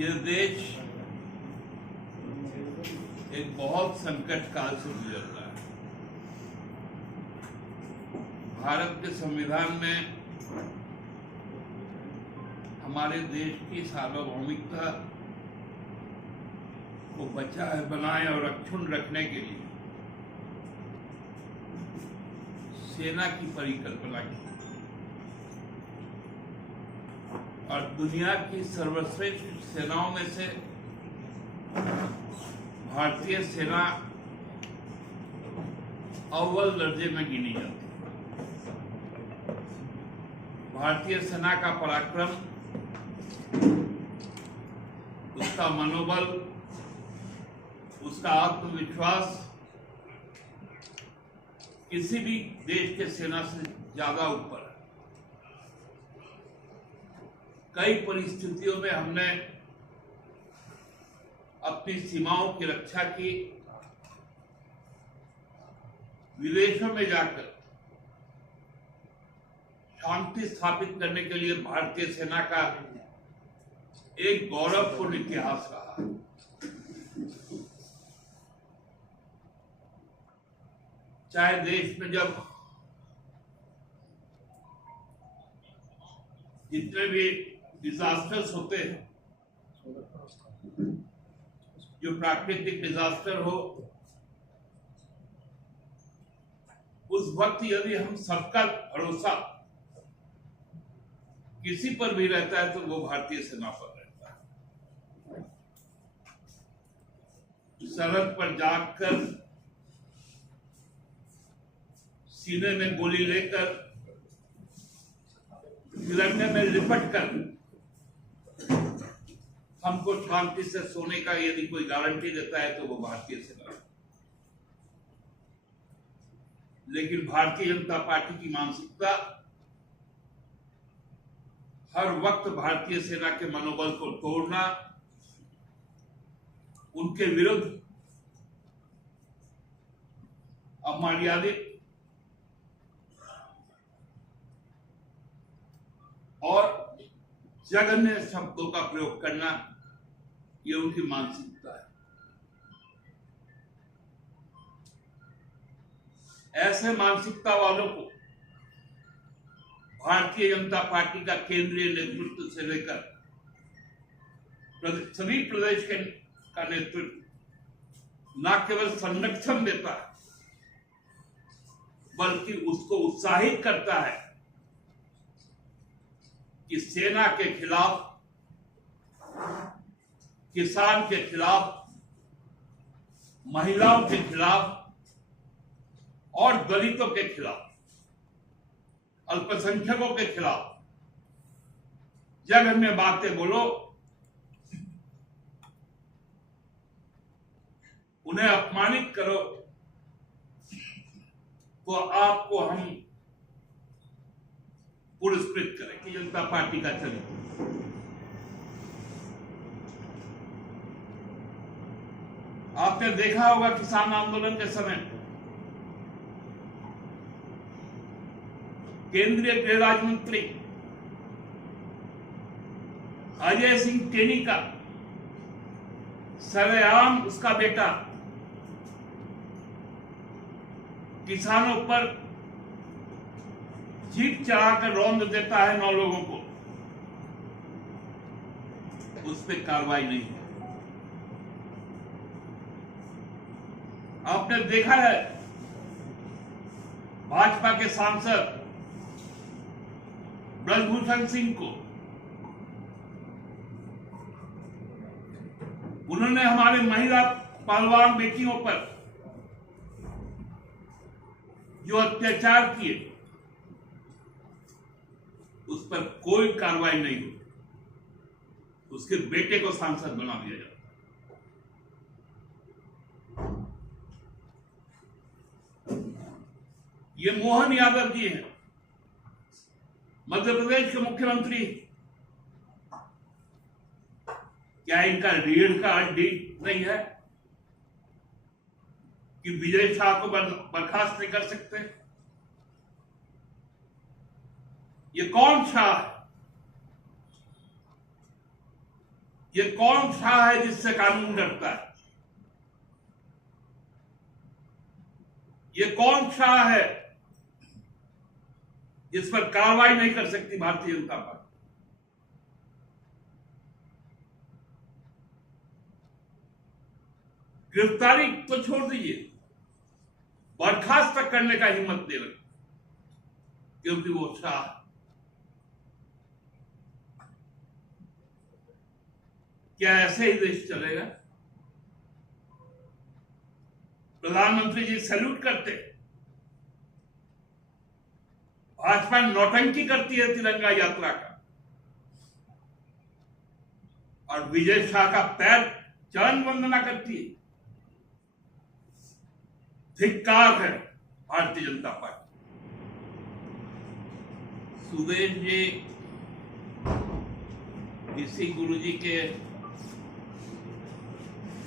ये देश एक बहुत संकट काल से गुजर रहा है। भारत के संविधान में हमारे देश की सार्वभौमिकता को बचाए, बनाए और अक्षुण्ण रखने के लिए सेना की परिकल्पना की और दुनिया की सर्वश्रेष्ठ सेनाओं में से भारतीय सेना अव्वल दर्जे में गिनी जाती है। भारतीय सेना का पराक्रम, उसका मनोबल, उसका आत्मविश्वास किसी भी देश के सेना से ज्यादा ऊपर है। कई परिस्थितियों में हमने अपनी सीमाओं की रक्षा की। विदेशों में जाकर शांति स्थापित करने के लिए भारतीय सेना का एक गौरवपूर्ण इतिहास रहा है। चाहे देश में जब जितने भी डिजास्टर्स होते हैं, जो प्राकृतिक डिजास्टर हो, उस वक्त यदि हम सबका भरोसा किसी पर भी रहता है तो वो भारतीय सेना पर रहता है। सरहद पर जाकर सीने में गोली लेकर तिरंगे में लिपट कर हमको शांति से सोने का यदि कोई गारंटी देता है तो वो भारतीय सेना है। लेकिन भारतीय जनता पार्टी की मानसिकता हर वक्त भारतीय सेना के मनोबल को तोड़ना, उनके विरुद्ध अमर्यादित और जघन्य शब्दों का प्रयोग करना, ये उनकी मानसिकता है। ऐसे मानसिकता वालों को भारतीय जनता पार्टी का केंद्रीय नेतृत्व से लेकर सभी प्रदेश का नेतृत्व न केवल संरक्षण देता है बल्कि उसको उत्साहित करता है कि सेना के खिलाफ, किसान के खिलाफ, महिलाओं के खिलाफ और दलितों के खिलाफ, अल्पसंख्यकों के खिलाफ जघन्य बातें बोलो, उन्हें अपमानित करो तो आपको हम पुरस्कृत करें कि जनता पार्टी का चरित्र। आपने देखा होगा किसान आंदोलन के समय केंद्रीय गृह राज्य मंत्री अजय सिंह टेनी का सरेआम उसका बेटा किसानों पर जीप चढ़ाकर रौंद देता है 9 लोगों को, उस पर कार्रवाई नहीं है। आपने देखा है भाजपा के सांसद ब्रजभूषण सिंह को, उन्होंने हमारे महिला पहलवान बेटियों पर जो अत्याचार किए उस पर कोई कार्रवाई नहीं हुई। उसके बेटे को सांसद बना दिया जाता। ये मोहन यादव जी हैं, मध्य प्रदेश के मुख्यमंत्री। क्या इनका रीढ़ का हड्डी नहीं है कि विजय शाह को बर्खास्त नहीं कर सकते? ये कौन शाह है ये कौन सा है जिससे कानून डरता है? ये कौन सा है जिस पर कार्रवाई नहीं कर सकती भारतीय जनता पार्टी? गिरफ्तारी तो छोड़ दीजिए, बर्खास्त तक करने का हिम्मत नहीं रखती, क्योंकि वो शाह। क्या ऐसे ही देश चलेगा? प्रधानमंत्री जी सैल्यूट करते, भाजपा नौटंकी करती है तिरंगा यात्रा का, और विजय शाह का पैर चरण वंदना करती है। धिक्कार है भारतीय जनता पार्टी। सुदेश जी किसी गुरुजी के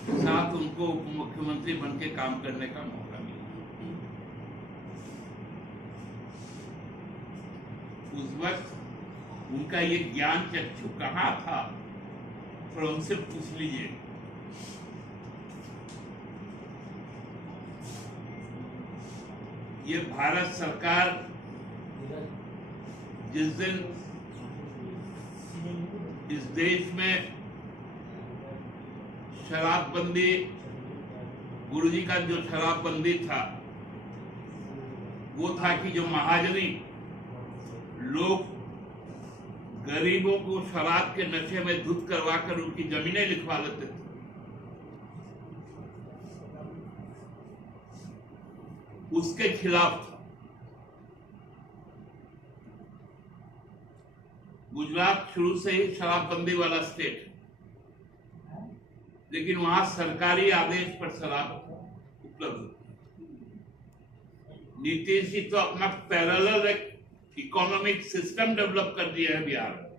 साथ उनको उप मुख्यमंत्री बन के काम करने का मौका मिला। उस वक्त उनका ये ज्ञान चक्षु कहां था, थोड़ा उनसे पूछ लीजिए। ये भारत सरकार जिस दिन इस देश में शराबबंदी, गुरुजी का जो शराबबंदी था, वो था कि जो महाजनी लोग गरीबों को शराब के नशे में धुत करवाकर उनकी जमीनें लिखवा लेते थे, उसके खिलाफ था। गुजरात शुरू से ही शराबबंदी वाला स्टेट है, लेकिन वहां सरकारी आदेश पर शराब उपलब्ध होती है। नीतीश जी तो अपना पैरेलल इकोनॉमिक सिस्टम डेवलप कर दिया है बिहार में,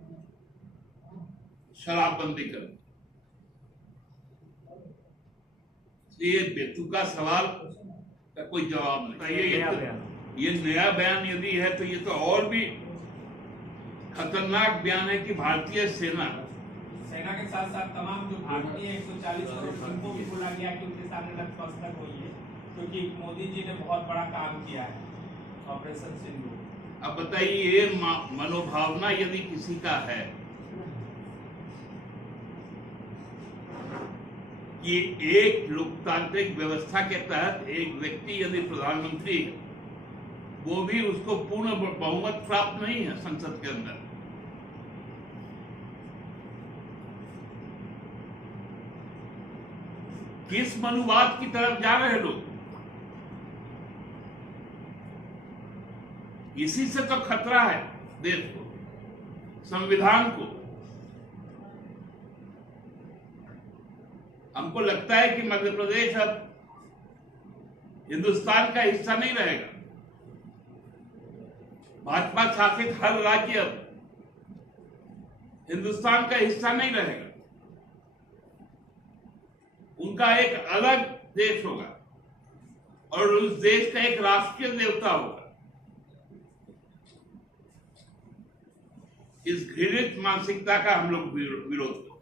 शराबबंदी कर। ये बेतुका सवाल का कोई जवाब नहीं। ये नया बयान यदि है तो ये तो और भी खतरनाक बयान है कि भारतीय सेना के साथ साथ तमाम जो भारतीय 140 करोड़ उनको भी बोला गया कि उनके सामने नतमस्तक होइए, क्योंकि मोदी जी ने बहुत बड़ा काम किया है ऑपरेशन सिंदूर। अब बताइए, ये मनोभावना यदि किसी का है कि एक लोकतांत्रिक व्यवस्था के तहत एक व्यक्ति यदि प्रधानमंत्री है, वो भी उसको पूर्ण बहुमत प्राप्त नहीं है संसद के अंदर, किस मनुवाद की तरफ जा रहे हैं लोग? इसी से तो खतरा है देश को, संविधान को। हमको लगता है कि मध्य प्रदेश अब हिंदुस्तान का हिस्सा नहीं रहेगा। भाजपा शासित हर राज्य अब हिंदुस्तान का हिस्सा नहीं रहेगा, उनका एक अलग देश होगा और उस देश का एक राष्ट्रीय देवता होगा। इस घृणित मानसिकता का हम लोग विरोध करते हैं।